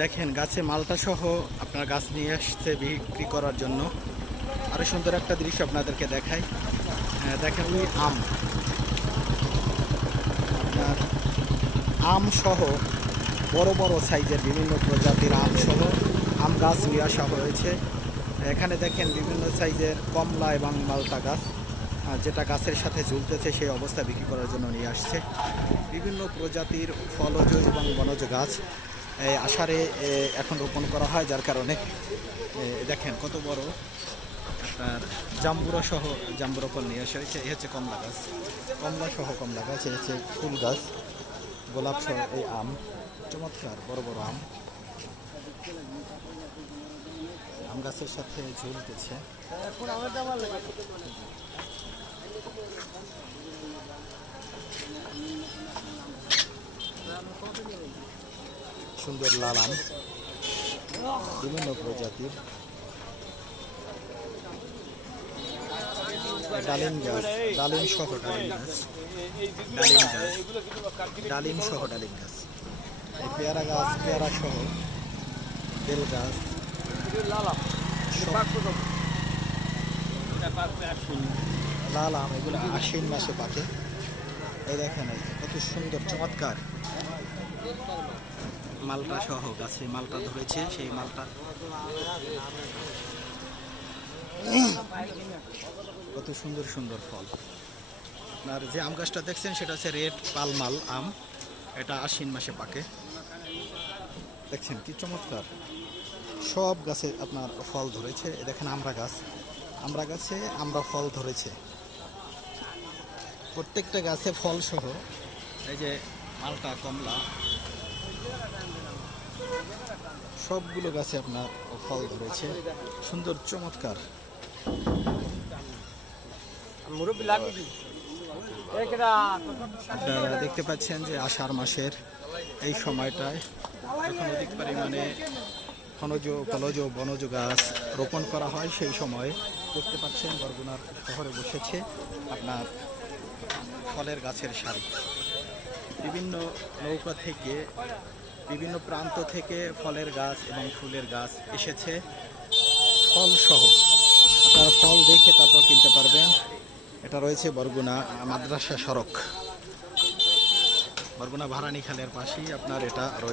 দেখেন গাছে মালটা সহ আপনার গাছ নিয়ে আসছে বিক্রি করার জন্য। আরো সুন্দর একটা দৃশ্য আপনাদেরকে দেখাই। দেখেন ওই আপনার আম সহ বড় বড় সাইজের বিভিন্ন প্রজাতির আম সহ আম গাছ নিয়ে আসা হয়েছে। এখানে দেখেন বিভিন্ন সাইজের কমলা এবং মালটা গাছ, যেটা গাছের সাথে ঝুলতেছে সেই অবস্থা বিক্রি করার জন্য নিয়ে আসছে। বিভিন্ন প্রজাতির ফলজ এবং বনজ গাছ এই আষাঢ়ে এখন রোপণ করা হয়, যার কারণে দেখেন কত বড় আপনার জাম্বুরা সহ জাম্বুরা ফল নিয়ে আসা হয়েছে। এই হচ্ছে কমলা গাছ, কমলা সহ কমলা গাছ। এই হচ্ছে ফুল গাছ, গোলাপ সহ এই আম, চমৎকার বড় বড় আম আম গাছের সাথে ঝুলতেছে। সুন্দর লাল আম, বিভিন্ন প্রজাতির ডালিম গাছ, ডালিম সহ ডালিম গাছ, ডালিম সহ ডালিম গাছ, এই পেয়ারা গাছ, পেয়ারা সহ বেল গাছ, লাল আম, এগুলো আশ্বিন মাসে পাকে। এই দেখেন কত সুন্দর চমৎকার মালটা সহ গাছে মালটা ধরেছে। সেই মালটা কত সুন্দর সুন্দর ফল। আপনার যে আম গাছটা দেখছেন সেটা হচ্ছে রেড পালমাল আম, এটা আশ্বিন মাসে পাকে। দেখছেন কি চমৎকার, সব গাছে আপনার ফল ধরেছে। দেখেন আমরা গাছ, আমরা গাছে আমরা ফল ধরেছে, প্রত্যেকটা গাছে ফল সহ। এই যে মালটা, কমলা, সবগুলো গাছে আপনার ফল ধরেছে, সুন্দর চমৎকার। আপনারা দেখতে পাচ্ছেন যে আষাঢ় মাসের এই সময়টায় যখন অধিক পরিমাণে ফলজ বনজ গাছ রোপণ করা হয়, সেই সময় দেখতে পাচ্ছেন বরগুনার শহরে বসেছে আপনার ফলের গাছের সারি। বিভিন্ন নৌকা থেকে, বিভিন্ন প্রান্ত থেকে ফলের গাছ এবং ফুলের গাছ এসেছে ফল সহ। আপনারা ফল দেখে তারপর কিনতে পারবেন। এটা রয়েছে বরগুনা মাদ্রাসা সড়ক, বরগুনা ভারানী খালের পাশেই আপনার এটা রয়েছে।